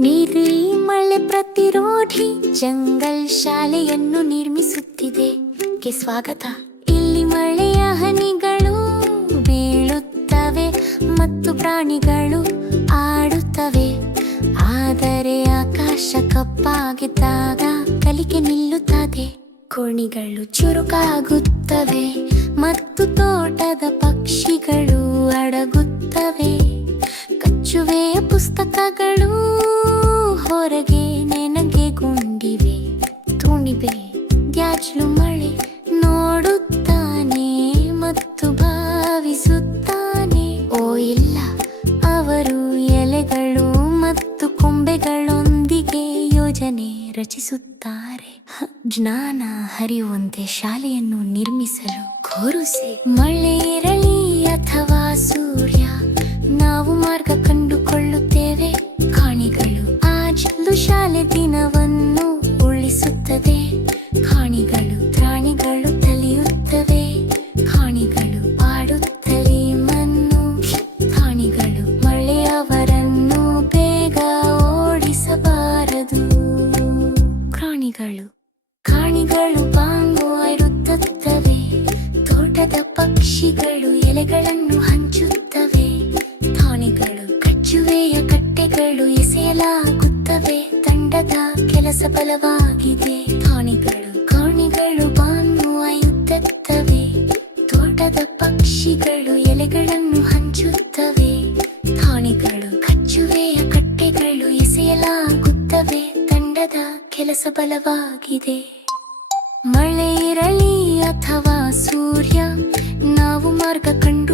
ನೀರಿ ಮಳೆ ಪ್ರತಿರೋಧಿ ಜಂಗಲ್ ಶಾಲೆಯನ್ನು ನಿರ್ಮಿಸುತ್ತಿದೆ ಗೆ ಸ್ವಾಗತ. ಇಲ್ಲಿ ಮಳೆಯ ಹನಿಗಳು ಬೀಳುತ್ತವೆ ಮತ್ತು ಪ್ರಾಣಿಗಳು ಆಡುತ್ತವೆ. ಆದರೆ ಆಕಾಶ ಕಪ್ಪಾಗಿದ್ದಾಗ ಕಲಿಕೆ ನಿಲ್ಲುತ್ತದೆ. ಕೋಣಿಗಳು ಚುರುಕಾಗುತ್ತವೆ ಮತ್ತು ತೋಟದ ಪಕ್ಷಿಗಳು ಅಡಗುತ್ತವೆ. ಕಚ್ಚುವೆಯ ಪುಸ್ತಕಗಳು ಹೊರಗೆ ನೆನಗೆಗೊಂಡಿವೆ. ತುಣಿವೆ ದ್ಯಾಜ್ಲು ಮಳೆ ನೋಡುತ್ತಾನೆ ಮತ್ತು ಭಾವಿಸುತ್ತಾನೆ, ಓ ಇಲ್ಲ, ಅವರು ಎಲೆಗಳು ಮತ್ತು ಕೊಂಬೆಗಳೊಂದಿಗೆ ಯೋಜನೆ ರಚಿಸುತ್ತಾರೆ. ಜ್ಞಾನ ಹರಿಯುವಂತೆ ಶಾಲೆಯನ್ನು ನಿರ್ಮಿಸಲು ಕೋರುಸೆ. ಮಳೆ ಇರಲಿ ಅಥವಾ ಸೂರ್ಯ, ನಾವು ಮಾರ್ಗ ಕಂಡುಕೊಳ್ಳುತ್ತೇವೆ. ಕಾಣಿಗಳು ಆಜಲು ಶಾಲೆ ದಿನವನ್ನು ಉಳಿಸುತ್ತದೆ. ಕಾಣಿಗಳು ಪ್ರಾಣಿಗಳು ತಲಿಯುತ್ತವೆ. ಕಾಣಿಗಳು ಆಡುತ್ತಲೇ ಮಣ್ಣು. ಕಾಣಿಗಳು ಮಳೆಯವರನ್ನು ಬೇಗ ಓಡಿಸಬಾರದು. ಕಾಣಿಗಳು ಬಾಂಗು ಇರುತ್ತವೆ. ತೋಟದ ಪಕ್ಷಿಗಳು ಎಲೆಗಳನ್ನು ಹಂಚುತ್ತವೆ. ಕಾಣಿಗಳು ಕಚ್ಚುವೆಯ ಕಟ್ಟೆಗಳು ಎಸೆಯಲಾಗುತ್ತವೆ. ತಂಡದ ಕೆಲಸ ಬಲವಾಗಿದೆ. ಕಾಣಿಗಳು ಬಾಂಗು ಒಯ್ಯುತ್ತವೆ. ತೋಟದ ಪಕ್ಷಿಗಳು ಎಲೆಗಳನ್ನು ಹಂಚುತ್ತವೆ. ಕಾಣಿಗಳು ಕಚ್ಚುವೆಯ ಕಟ್ಟೆಗಳು ಎಸೆಯಲಾಗುತ್ತವೆ. ತಂಡದ ಕೆಲಸ ಬಲವಾಗಿದೆ. ಮಳೆ ಇರಲಿ ಅಥವಾ ಸೂರ್ಯ, ನಾವು ಮಾರ್ಗ ಕಂಡು